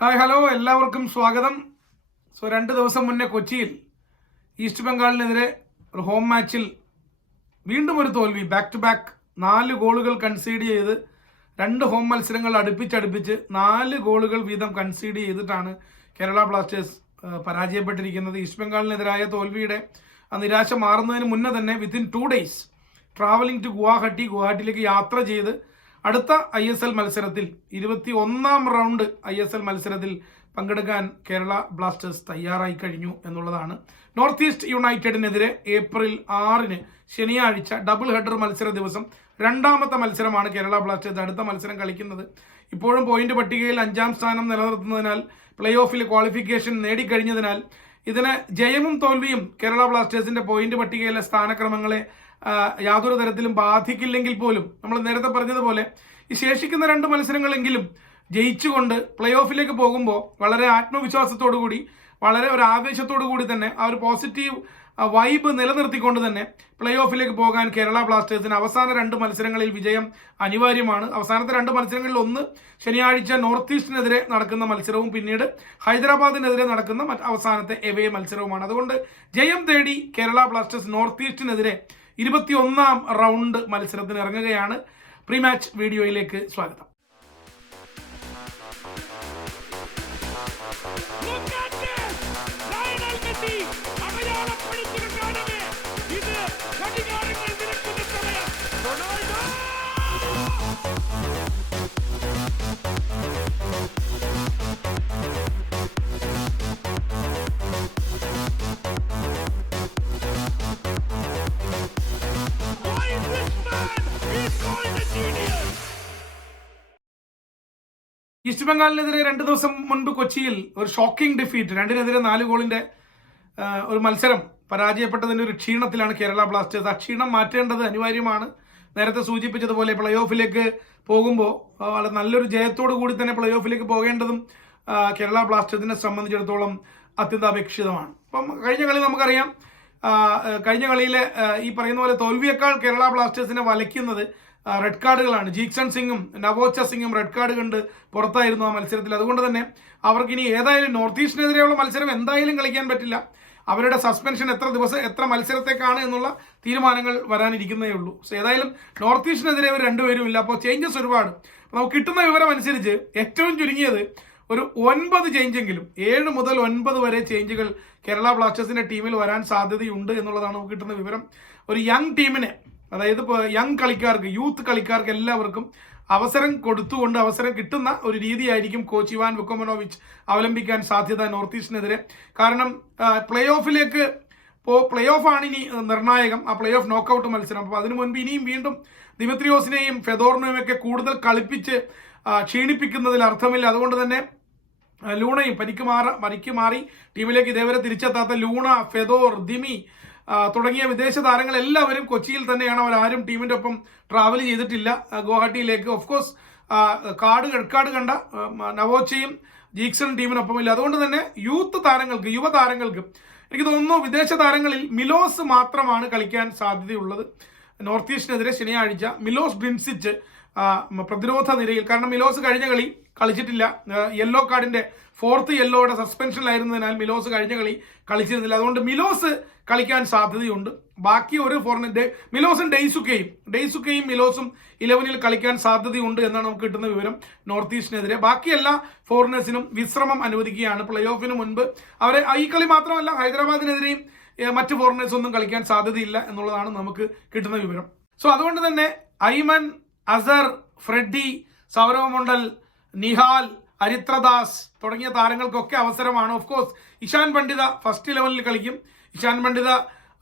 Hi hello എല്ലാവർക്കും സ്വാഗതം. So രണ്ട് ദിവസം മുന്നേ കൊച്ചിയിൽ ഈസ്റ്റ് ബംഗാളിനെതിരെ ഒരു ഹോം മാച്ചിൽ വീണ്ടും ഒരു തോൽവി ബാക്ക് ടു ബാക്ക് നാല് ഗോളുകൾ കൺസീഡ് ചെയ്ത് രണ്ട് ഹോം മത്സരങ്ങൾ അടുപ്പിച്ചടുപ്പിച്ച് നാല് ഗോളുകൾ വീതം കൺസീഡ് ചെയ്തിട്ടാണ് കേരള ബ്ലാസ്റ്റേഴ്സ് പരാജയപ്പെട്ടിരിക്കുന്നത്. ഈസ്റ്റ് ബംഗാളിനെതിരായ തോൽവിയുടെ ആ നിരാശ മാറുന്നതിന് മുന്നേ തന്നെ within two days travelling to Guwahati ഗുവാഹട്ടിയിലേക്ക് യാത്ര ചെയ്ത് അടുത്ത ഐ എസ് എൽ മത്സരത്തിൽ ഇരുപത്തി ഒന്നാം റൗണ്ട് ഐ എസ് എൽ മത്സരത്തിൽ പങ്കെടുക്കാൻ കേരള ബ്ലാസ്റ്റേഴ്സ് തയ്യാറായി കഴിഞ്ഞു എന്നുള്ളതാണ്. നോർത്ത് ഈസ്റ്റ് യുണൈറ്റഡിനെതിരെ ഏപ്രിൽ ആറിന് ശനിയാഴ്ച ഡബിൾ ഹെഡർ മത്സര ദിവസം രണ്ടാമത്തെ മത്സരമാണ് കേരള ബ്ലാസ്റ്റേഴ്സ് അടുത്ത മത്സരം കളിക്കുന്നത്. ഇപ്പോഴും പോയിന്റ് പട്ടികയിൽ അഞ്ചാം സ്ഥാനം നിലനിർത്തുന്നതിനാൽ പ്ലേ ഓഫിൽ ക്വാളിഫിക്കേഷൻ നേടിക്കഴിഞ്ഞതിനാൽ ഇതിന് ജയവും തോൽവിയും കേരള ബ്ലാസ്റ്റേഴ്സിന്റെ പോയിന്റ് പട്ടികയിലെ സ്ഥാനക്രമങ്ങളെ യാതൊരു തരത്തിലും ബാധിക്കില്ലെങ്കിൽ പോലും നമ്മൾ നേരത്തെ പറഞ്ഞതുപോലെ ഈ ശേഷിക്കുന്ന രണ്ട് മത്സരങ്ങളെങ്കിലും ജയിച്ചുകൊണ്ട് പ്ലേ ഓഫിലേക്ക് പോകുമ്പോൾ വളരെ ആത്മവിശ്വാസത്തോടു കൂടി വളരെ ഒരു ആവേശത്തോടു കൂടി തന്നെ ആ ഒരു പോസിറ്റീവ് വൈബ് നിലനിർത്തിക്കൊണ്ട് തന്നെ പ്ലേ ഓഫിലേക്ക് പോകാൻ കേരള ബ്ലാസ്റ്റേഴ്സിന് അവസാന രണ്ട് മത്സരങ്ങളിൽ വിജയം അനിവാര്യമാണ്. അവസാനത്തെ രണ്ട് മത്സരങ്ങളിൽ ഒന്ന് ശനിയാഴ്ച നോർത്ത് ഈസ്റ്റിനെതിരെ നടക്കുന്ന മത്സരവും പിന്നീട് ഹൈദരാബാദിനെതിരെ നടക്കുന്ന അവസാനത്തെ എവേ മത്സരവുമാണ്. അതുകൊണ്ട് ജയം തേടി കേരള ബ്ലാസ്റ്റേഴ്സ് നോർത്ത് ഈസ്റ്റിനെതിരെ ഇരുപത്തിയൊന്നാം റൗണ്ട് മത്സരത്തിന് ഇറങ്ങുകയാണ്. പ്രീ മാച്ച് വീഡിയോയിലേക്ക് സ്വാഗതം. ഈസ്റ്റ് ബംഗാളിനെതിരെ രണ്ട് ദിവസം മുൻപ് കൊച്ചിയിൽ ഒരു ഷോക്കിംഗ് ഡിഫീറ്റ് രണ്ടിനെതിരെ നാല് ഗോളിന്റെ ഒരു മത്സരം പരാജയപ്പെട്ടതിന്റെ ഒരു ക്ഷീണത്തിലാണ് കേരള ബ്ലാസ്റ്റേഴ്സ്. ആ ക്ഷീണം മാറ്റേണ്ടത് അനിവാര്യമാണ്. നേരത്തെ സൂചിപ്പിച്ചതുപോലെ പ്ലേ ഓഫിലേക്ക് പോകുമ്പോൾ വളരെ നല്ലൊരു ജയത്തോടു കൂടി തന്നെ പ്ലേ ഓഫിലേക്ക് പോകേണ്ടതും കേരള ബ്ലാസ്റ്റേഴ്സിനെ സംബന്ധിച്ചിടത്തോളം അത്യന്താപേക്ഷിതമാണ്. അപ്പം കഴിഞ്ഞ കളി നമുക്കറിയാം കഴിഞ്ഞ കളിയിലെ ഈ പറയുന്ന പോലെ തോൽവിയേക്കാൾ കേരള ബ്ലാസ്റ്റേഴ്സിനെ വലയ്ക്കുന്നത് റെഡ് കാർഡുകളാണ് ജീക്സൺ സിംഗും നവോച്ച സിംഗും റെഡ് കാർഡ് കണ്ട് പുറത്തായിരുന്നു ആ മത്സരത്തിൽ. അതുകൊണ്ട് തന്നെ അവർക്ക് ഇനി ഏതായാലും നോർത്ത് ഈസ്റ്റിനെതിരെയുള്ള മത്സരം എന്തായാലും കളിക്കാൻ പറ്റില്ല. അവരുടെ സസ്പെൻഷൻ എത്ര ദിവസം എത്ര മത്സരത്തേക്കാണ് എന്നുള്ള തീരുമാനങ്ങൾ വരാനിരിക്കുന്നേ ഉള്ളൂ. സോ ഏതായാലും നോർത്ത് ഈസ്റ്റിനെതിരെ ഇവർ രണ്ടുപേരും ഇല്ല. അപ്പോൾ ചേഞ്ചസ് ഒരുപാട്. നമുക്ക് കിട്ടുന്ന വിവരം അനുസരിച്ച് ഏറ്റവും ചുരുങ്ങിയത് ഒരു ഒൻപത് ചേഞ്ചെങ്കിലും ഏഴ് മുതൽ ഒൻപത് വരെ ചേഞ്ചുകൾ കേരള ബ്ലാസ്റ്റേഴ്സിന്റെ ടീമിൽ വരാൻ സാധ്യതയുണ്ട് എന്നുള്ളതാണ് നമുക്ക് കിട്ടുന്ന വിവരം. ഒരു യങ് ടീമിനെ അതായത് ഇപ്പോൾ യങ് കളിക്കാർക്ക് യൂത്ത് കളിക്കാർക്ക് എല്ലാവർക്കും അവസരം കൊടുത്തുകൊണ്ട് അവസരം കിട്ടുന്ന ഒരു രീതിയായിരിക്കും കോച്ച് ഇവാൻ വുക്കോമനോവിച്ച് അവലംബിക്കാൻ സാധ്യത നോർത്ത് ഈസ്റ്റിനെതിരെ കാരണം പ്ലേ ഓഫിലേക്ക് ഇപ്പോൾ പ്ലേ ഓഫ് ആണ് ഇനി നിർണായകം ആ പ്ലേ ഓഫ് നോക്കൌട്ട് മത്സരം. അപ്പോൾ അതിനു മുൻപ് ഇനിയും വീണ്ടും ദിമിത്രിയോസിനെയും ഫെദോറിനെയും ഒക്കെ കൂടുതൽ കളിപ്പിച്ച് ക്ഷീണിപ്പിക്കുന്നതിൽ അർത്ഥമില്ല. അതുകൊണ്ട് തന്നെ ലൂണയും പരിക്ക് മാറ പരിക്ക് മാറി ടീമിലേക്ക് ഇതേവരെ തിരിച്ചെത്താത്ത ലൂണ ഫെദോർ ദിമി തുടങ്ങിയ വിദേശ താരങ്ങൾ എല്ലാവരും കൊച്ചിയിൽ തന്നെയാണ്. അവരാരും ടീമിന്റെ ഒപ്പം ട്രാവൽ ചെയ്തിട്ടില്ല. ഗുവാഹട്ടിയിലേക്ക് ഓഫ് കോഴ്സ് കാട് കെടുക്കാട് കണ്ട നവോച്ചയും ജീക്സൺ ടീമിനൊപ്പമില്ല. അതുകൊണ്ട് തന്നെ യൂത്ത് താരങ്ങൾക്ക് യുവതാരങ്ങൾക്ക് എനിക്ക് തോന്നുന്നു വിദേശ താരങ്ങളിൽ മിലോസ് മാത്രമാണ് കളിക്കാൻ സാധ്യതയുള്ളത്. നോർത്ത് ഈസ്റ്റിനെതിരെ ശനിയാഴ്ച മിലോസ് ബ്രിൻസിച്ച് പ്രതിരോധ നിരയിൽ കാരണം മിലോസ് കഴിഞ്ഞ കളി കളിച്ചിട്ടില്ല. യെല്ലോ കാർഡിന്റെ ഫോർത്ത് യെല്ലോയുടെ സസ്പെൻഷനിലായിരുന്നതിനാൽ മിലോസ് കഴിഞ്ഞ കളി കളിച്ചിരുന്നില്ല. അതുകൊണ്ട് മിലോസ് കളിക്കാൻ സാധ്യതയുണ്ട്. ബാക്കി ഒരു ഫോറിനെ മിലോസും ഡെയ്സുക്കയും ഡെയ്സുക്കയും മിലോസും ഇലവനിൽ കളിക്കാൻ സാധ്യതയുണ്ട് എന്നാണ് നമുക്ക് കിട്ടുന്ന വിവരം നോർത്ത് ഈസ്റ്റിനെതിരെ. ബാക്കി എല്ലാ ഫോറിനേഴ്സിനും വിശ്രമം അനുവദിക്കുകയാണ്. പ്ലേ ഓഫിന് മുൻപ് അവരെ ഈ കളി മാത്രമല്ല ഹൈദരാബാദിനെതിരെയും മറ്റ് ഫോറിനേഴ്സ് ഒന്നും കളിക്കാൻ സാധ്യതയില്ല എന്നുള്ളതാണ് നമുക്ക് കിട്ടുന്ന വിവരം. സോ അതുകൊണ്ട് തന്നെ ഐമൻ അസർ ഫ്രെഡി സൗരവ് മണ്ഡൽ നിഹാൽ ഹരിത്രദാസ് തുടങ്ങിയ താരങ്ങൾക്കൊക്കെ അവസരമാണ്. ഓഫ് കോഴ്സ് ഇഷാൻ പണ്ഡിത ഫസ്റ്റ് ഇലവനിൽ കളിക്കും. ഇഷാൻ പണ്ഡിത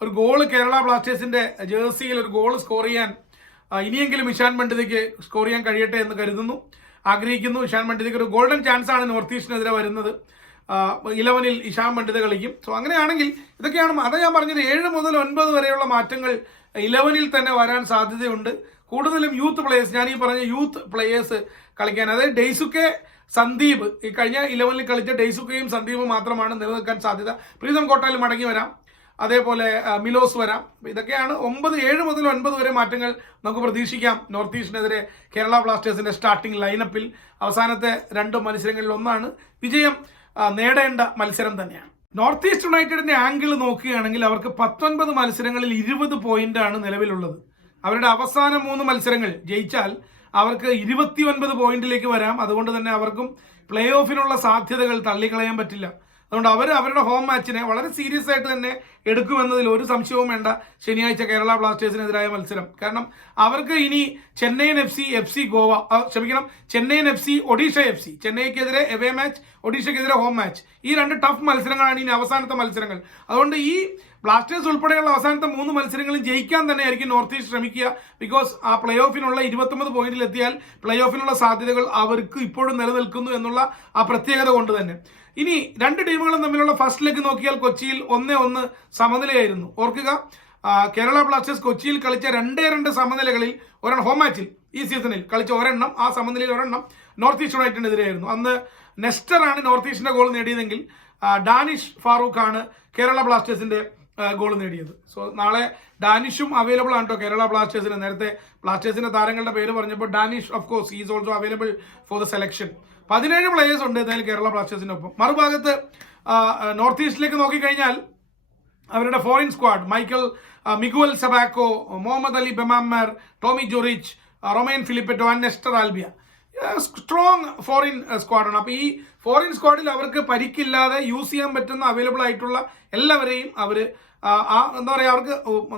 ഒരു ഗോൾ കേരള ബ്ലാസ്റ്റേഴ്സിന്റെ ജേഴ്സിയിൽ ഒരു ഗോൾ സ്കോർ ചെയ്യാൻ ഇനിയെങ്കിലും ഇഷാൻ പണ്ഡിതയ്ക്ക് സ്കോർ ചെയ്യാൻ കഴിയട്ടെ എന്ന് കരുതുന്നു. ആഗ്രഹിക്കുന്നു. ഇഷാൻ പണ്ഡിതയ്ക്ക് ഒരു ഗോൾഡൻ ചാൻസ് ആണ് നോർത്ത് ഈസ്റ്റിനെതിരെ വരുന്നത്. ഇലവനിൽ ഇഷാൻ പണ്ഡിത കളിക്കും. സോ അങ്ങനെയാണെങ്കിൽ ഇതൊക്കെയാണ് അതാ ഞാൻ പറഞ്ഞത് ഏഴ് മുതൽ ഒൻപത് വരെയുള്ള മാറ്റങ്ങൾ ഇലവനിൽ തന്നെ വരാൻ സാധ്യതയുണ്ട്. കൂടുതലും യൂത്ത് പ്ലേയേഴ്സ് ഞാൻ ഈ പറഞ്ഞ യൂത്ത് പ്ലേയേഴ്സ് കളിക്കാൻ. അതായത് ഡെയ്സുക്കെ സന്ദീപ് ഈ കഴിഞ്ഞ ഇലവനിൽ കളിച്ച ഡെയ്സുക്കയും സന്ദീപും മാത്രമാണ് നിലനിൽക്കാൻ സാധ്യത. പ്രീതം കോട്ടാലും മടങ്ങി വരാം. അതേപോലെ മിലോസ് വരാം. ഇതൊക്കെയാണ് ഒമ്പത് ഏഴ് മുതൽ ഒൻപത് വരെ മാറ്റങ്ങൾ നമുക്ക് പ്രതീക്ഷിക്കാം. നോർത്ത് ഈസ്റ്റിനെതിരെ കേരള ബ്ലാസ്റ്റേഴ്സിന്റെ സ്റ്റാർട്ടിംഗ് ലൈനപ്പിൽ അവസാനത്തെ രണ്ട് മത്സരങ്ങളിൽ ഒന്നാണ് വിജയം നേടേണ്ട മത്സരം തന്നെയാണ്. നോർത്ത് ഈസ്റ്റ് യുണൈറ്റഡിന്റെ ആംഗിൾ നോക്കുകയാണെങ്കിൽ അവർക്ക് പത്തൊൻപത് മത്സരങ്ങളിൽ ഇരുപത് പോയിന്റ് ആണ് നിലവിലുള്ളത്. അവരുടെ അവസാന മൂന്ന് മത്സരങ്ങൾ ജയിച്ചാൽ അവർക്ക് ഇരുപത്തി ഒൻപത് പോയിന്റിലേക്ക് വരാം. അതുകൊണ്ട് തന്നെ അവർക്കും പ്ലേ ഓഫിനുള്ള സാധ്യതകൾ തള്ളിക്കളയാൻ പറ്റില്ല. അതുകൊണ്ട് അവർ അവരുടെ ഹോം മാച്ചിനെ വളരെ സീരിയസ് ആയിട്ട് തന്നെ എടുക്കുമെന്നതിൽ ഒരു സംശയവും വേണ്ട. ശനിയാഴ്ച കേരള ബ്ലാസ്റ്റേഴ്സിനെതിരായ മത്സരം. കാരണം അവർക്ക് ഇനി Chennaiyin F C F C Goa ക്ഷമിക്കണം Chennaiyin F C Odisha F C ചെന്നൈക്കെതിരെ away match ഒഡീഷയ്ക്കെതിരെ ഹോം മാച്ച് ഈ രണ്ട് ടഫ് മത്സരങ്ങളാണ് ഇനി അവസാനത്തെ മത്സരങ്ങൾ. അതുകൊണ്ട് ഈ ബ്ലാസ്റ്റേഴ്സ് ഉൾപ്പെടെയുള്ള അവസാനത്തെ മൂന്ന് മത്സരങ്ങളും ജയിക്കാൻ തന്നെയായിരിക്കും നോർത്ത് ഈസ്റ്റ് ശ്രമിക്കുക. ബിക്കോസ് ആ പ്ലേ ഓഫിനുള്ള ഇരുപത്തൊമ്പത് പോയിന്റിൽ എത്തിയാൽ പ്ലേ ഓഫിനുള്ള സാധ്യതകൾ അവർക്ക് ഇപ്പോഴും നിലനിൽക്കുന്നു എന്നുള്ള ആ പ്രത്യേകത കൊണ്ട് തന്നെ. ഇനി രണ്ട് ടീമുകളും തമ്മിലുള്ള ഫസ്റ്റ് ലെഗ് നോക്കിയാൽ കൊച്ചിയിൽ ഒന്നേ ഒന്ന് സമനിലയായിരുന്നു. ഓർക്കുക കേരള ബ്ലാസ്റ്റേഴ്സ് കൊച്ചിയിൽ കളിച്ച രണ്ടേ രണ്ട് സമനിലകളിൽ ഒരെണ്ണം ഹോം മാച്ചിൽ ഈ സീസണിൽ കളിച്ച ഒരെണ്ണം ആ സമനിലയിൽ ഒരെണ്ണം നോർത്ത് ഈസ്റ്റ് യുണൈറ്റഡിനെതിരെയായിരുന്നു അന്ന് നെസ്റ്റർ ആണ് നോർത്ത് ഈസ്റ്റിന്റെ ഗോൾ നേടിയതെങ്കിൽ ഡാനിഷ് ഫാറൂഖ് ആണ് കേരള ബ്ലാസ്റ്റേഴ്സിന്റെ ഗോൾ നേടിയത്. സോ നാളെ ഡാനിഷും അവൈലബിൾ ആണ് കേട്ടോ കേരള ബ്ലാസ്റ്റേഴ്സിന്. നേരത്തെ ബ്ലാസ്റ്റേഴ്സിന്റെ താരങ്ങളുടെ പേര് പറഞ്ഞപ്പോൾ Danish of course is also available for the selection പതിനേഴ് പ്ലേയേഴ്സ് ഉണ്ട് എന്തായാലും കേരള ബ്ലാസ്റ്റേഴ്സിനൊപ്പം മറുഭാഗത്ത് ആ, നോർത്ത് ഈസ്റ്റിലേക്ക് നോക്കിക്കഴിഞ്ഞാൽ അവരുടെ foreign squad Michael Miguel Sabaco Mohammed Ali Bemammer Tomi Juric Romain Philippoteaux and Nestor Albiach strong foreign സ്ക്വാഡാണ് അപ്പോൾ ഈ ഫോറിൻ സ്ക്വാഡിൽ അവർക്ക് പരിക്കില്ലാതെ യൂസ് ചെയ്യാൻ പറ്റുന്ന അവൈലബിൾ ആയിട്ടുള്ള എല്ലാവരെയും അവർ ആ എന്താ പറയുക അവർക്ക്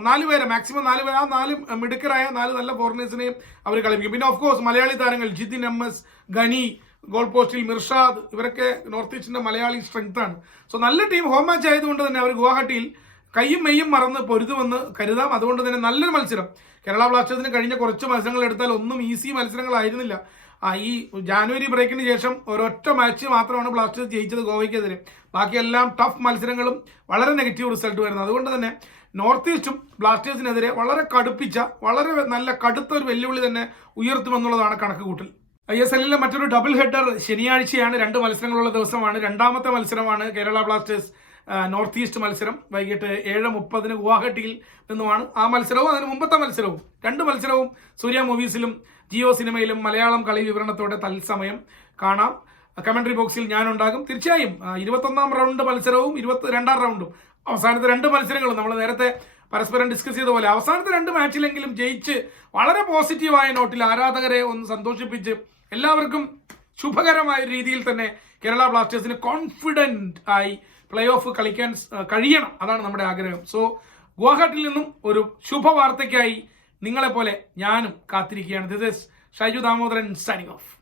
നാല് പേരെ മാക്സിമം നാല് പേര് ആ നാല് മിടുക്കരായ നാല് നല്ല ഫോറിനേഴ്സിനെയും അവർ കളിപ്പിക്കും. പിന്നെ ഓഫ് കോഴ്സ് മലയാളി താരങ്ങൾ Jithin M S Gani goal പോസ്റ്റിൽ മിർഷാദ് ഇവരൊക്കെ നോർത്ത് ഈസ്റ്റിന്റെ മലയാളി സ്ട്രെങ്ത് ആണ്. സോ നല്ല ടീം ഹോം മാച്ച് ആയതുകൊണ്ട് തന്നെ അവർ ഗുവാഹട്ടിയിൽ കയ്യും മെയ്യും മറന്ന് പൊരുതുമെന്ന് കരുതാം. അതുകൊണ്ട് തന്നെ നല്ലൊരു മത്സരം. കേരള ബ്ലാസ്റ്റേഴ്സിന് കഴിഞ്ഞ കുറച്ച് മത്സരങ്ങൾ എടുത്താൽ ഒന്നും ഈസി മത്സരങ്ങളായിരുന്നില്ല. ആ ഈ ജാനുവരി ബ്രേക്കിന് ശേഷം ഒരൊറ്റ മാച്ച് മാത്രമാണ് ബ്ലാസ്റ്റേഴ്സ് ജയിച്ചത് ഗോവയ്ക്കെതിരെ. ബാക്കിയെല്ലാം ടഫ് മത്സരങ്ങളും വളരെ നെഗറ്റീവ് റിസൾട്ട് വരുന്നത്. അതുകൊണ്ട് തന്നെ നോർത്ത് ഈസ്റ്റും ബ്ലാസ്റ്റേഴ്സിനെതിരെ വളരെ കടുപ്പിച്ച വളരെ നല്ല കടുത്ത ഒരു വെല്ലുവിളി തന്നെ ഉയർത്തുമെന്നുള്ളതാണ് കണക്കുകൂട്ടൽ. ഐ എസ് എല്ലിലെ മറ്റൊരു ഡബിൾ ഹെഡർ ശനിയാഴ്ചയാണ് രണ്ട് മത്സരങ്ങളുള്ള ദിവസമാണ്. രണ്ടാമത്തെ മത്സരമാണ് കേരള ബ്ലാസ്റ്റേഴ്സ് നോർത്ത് ഈസ്റ്റ് മത്സരം വൈകിട്ട് ഏഴ് മുപ്പതിന് ഗുവാഹട്ടിയിൽ നിന്നുമാണ് ആ മത്സരവും അതിന് മുമ്പത്തെ മത്സരവും. രണ്ട് മത്സരവും സൂര്യ മൂവീസിലും ജിയോ സിനിമയിലും മലയാളം കളി വിവരണത്തോടെ തത്സമയം കാണാം. കമന്ററി ബോക്സിൽ ഞാനുണ്ടാകും. തീർച്ചയായും ഇരുപത്തൊന്നാം റൗണ്ട് മത്സരവും ഇരുപത്തി രണ്ടാം റൗണ്ടും അവസാനത്തെ രണ്ട് മത്സരങ്ങളും നമ്മൾ നേരത്തെ പരസ്പരം ഡിസ്കസ് ചെയ്ത പോലെ അവസാനത്തെ രണ്ട് മാച്ചിലെങ്കിലും ജയിച്ച് വളരെ പോസിറ്റീവായ നോട്ടിൽ ആരാധകരെ ഒന്ന് സന്തോഷിപ്പിച്ച് എല്ലാവർക്കും ശുഭകരമായ രീതിയിൽ തന്നെ കേരള ബ്ലാസ്റ്റേഴ്സിന് കോൺഫിഡന്റ് ആയി പ്ലേ ഓഫ് കളിക്കാൻ കഴിയണം. അതാണ് നമ്മുടെ ആഗ്രഹം. സോ ഗുവാഹട്ടിയിൽ നിന്നും ഒരു ശുഭവാർത്തയ്ക്കായി നിങ്ങളെപ്പോലെ ഞാനും കാത്തിരിക്കുകയാണ്. This is Shaiju Damodaran signing off